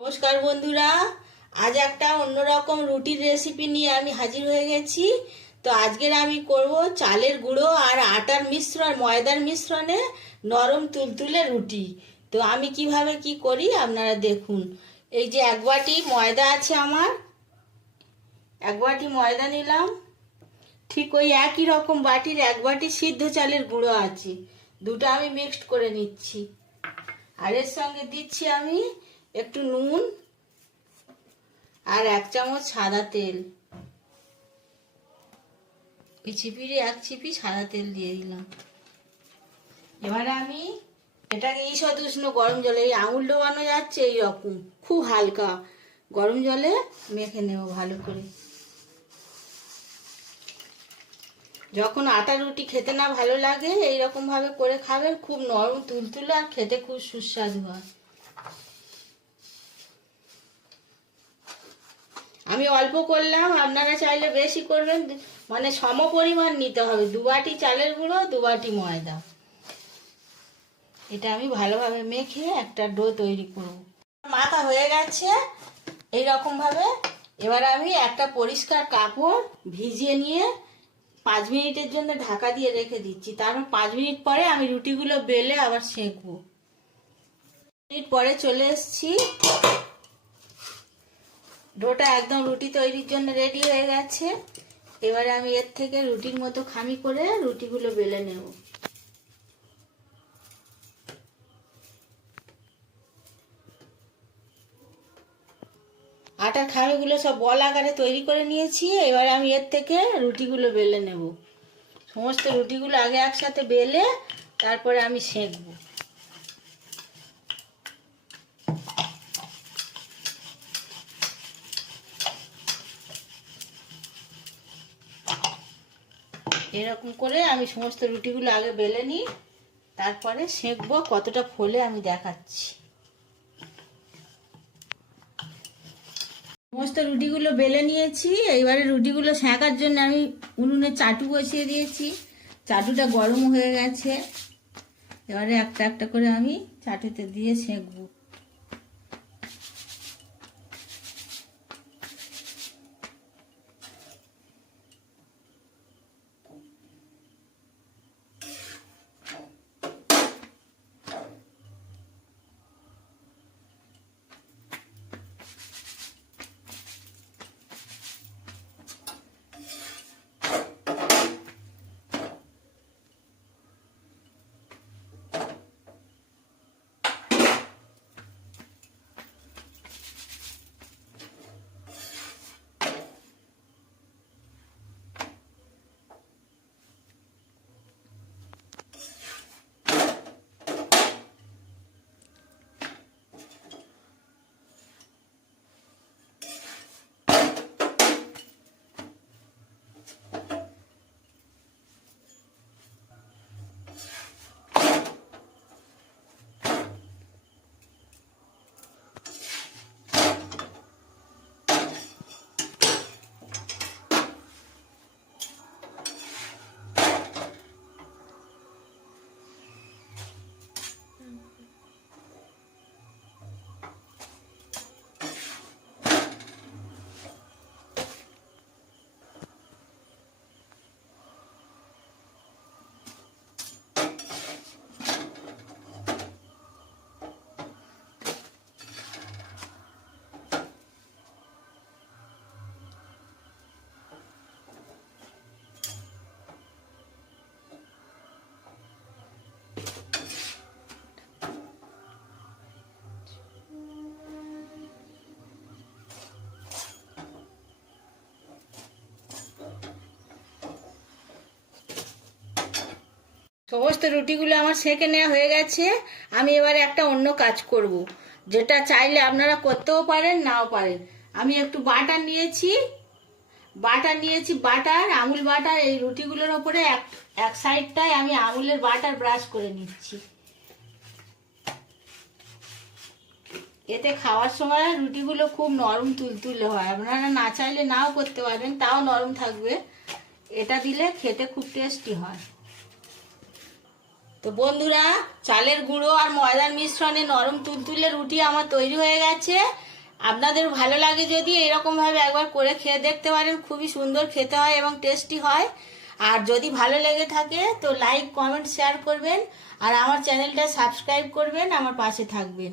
নমস্কার বন্ধুরা, আজ একটা অন্যরকম রুটির রেসিপি নিয়ে আমি হাজির হয়ে গেছি। তো আজকের আমি করব চালের গুঁড়ো আর আটার মিশ্রণ, ময়দার মিশ্রণে নরম তুলতুলে রুটি। তো আমি কিভাবে কি করি আপনারা দেখুন। এই যে এক বাটি ময়দা আছে আমার, এক বাটি ময়দা নিলাম। ঠিক ওই একই রকম বাটির এক বাটি সিদ্ধ চালের গুঁড়ো আছে, দুটো আমি মিক্সড করে নিচ্ছি। আর এর সঙ্গে দিচ্ছি আমি একটু নুন আর 1 চামচ সাদা তেল। ওই চিপিরে 1 চিপি সাদা তেল দিয়ে দিলাম। এবারে আমি এটাকে ঈষৎ উষ্ণ গরম জলে, এই আঙুল ডোবানো যাচ্ছে এইরকম খুব হালকা গরম জলে মেখে নেব ভালো করে। যখন আটা রুটি খেতে না ভালো লাগে এইরকম ভাবে করে খাবেন, খুব নরম তুলতুলে আর খেতে খুব সুস্বাদু হয়। আমি অল্প করলাম, আপনারা চাইলে বেশি করবেন, মানে সম পরিমাণ নিতে হবে। 2 বাটি চালের গুঁড়ো 2 বাটি ময়দা। এটা আমি ভালোভাবে মেখে একটা ডো তৈরি করব। মাখা হয়ে গেছে এইরকম ভাবে। এবার আমি একটা পরিষ্কার কাপড় ভিজিয়ে নিয়ে 5 মিনিটের জন্য ঢাকা দিয়ে রেখে দিচ্ছি। তারপর 5 মিনিট পরে আমি রুটিগুলো বেলে আবার সেঁকবো। 5 মিনিট পরে চলে এসেছি। ডোটা একদম রুটি তৈরির জন্য রেডি হয়ে গেছে। এবারে আমি এর থেকে রুটির মতো খামি করে রুটিগুলো বেলে নেব। আটার খামিগুলো সব বল আকারে তৈরি করে নিয়েছি। এবারে আমি এর থেকে রুটিগুলো বেলে নেব। সমস্ত রুটিগুলো আগে একসাথে বেলে তারপরে আমি সেঁকবো। এরকম করে আমি সমস্ত রুটিগুলো আগে বেলে নিই, তারপরে সেঁকবো। কতটা ফোলে আমি দেখাচ্ছি। সমস্ত রুটিগুলো বেলে নিয়েছি। এইবারে রুটিগুলো সেঁকার জন্য আমি উনুনে চাটু বসিয়ে দিয়েছি। চাটুটা গরম হয়ে গেছে। এবারে একটা একটা করে আমি চাটুতে দিয়ে সেঁকবো। সমস্ত রুটিগুলো আমার সেঁকে নেওয়া হয়ে গেছে। আমি এবারে একটা অন্য কাজ করব, যেটা চাইলে আপনারা করতেও পারেন নাও পারেন। আমি একটু বাটার নিয়েছি, বাটার আমুল বাটার। এই রুটিগুলোর ওপরে এক সাইডটায় আমি আমুলের বাটার ব্রাশ করে নিচ্ছি। এতে খাওয়ার সময় রুটিগুলো খুব নরম তুলতুলে হয়। আপনারা না চাইলে নাও করতে পারবেন, তাও নরম থাকবে। এটা দিলে খেতে খুব টেস্টি হয়। তো বন্ধুরা, চালের গুঁড়ো আর ময়দার মিশ্রণে নরম তুলতুলে রুটি আমার তৈরি হয়ে গেছে। আপনাদের ভালো লাগে যদি এরকমভাবে একবার করে খেয়ে দেখতে পারেন, খুবই সুন্দর খেতে হয় এবং টেস্টি হয়। আর যদি ভালো লেগে থাকে তো লাইক কমেন্ট শেয়ার করবেন, আর আমার চ্যানেলটা সাবস্ক্রাইব করবেন, আমার পাশে থাকবেন।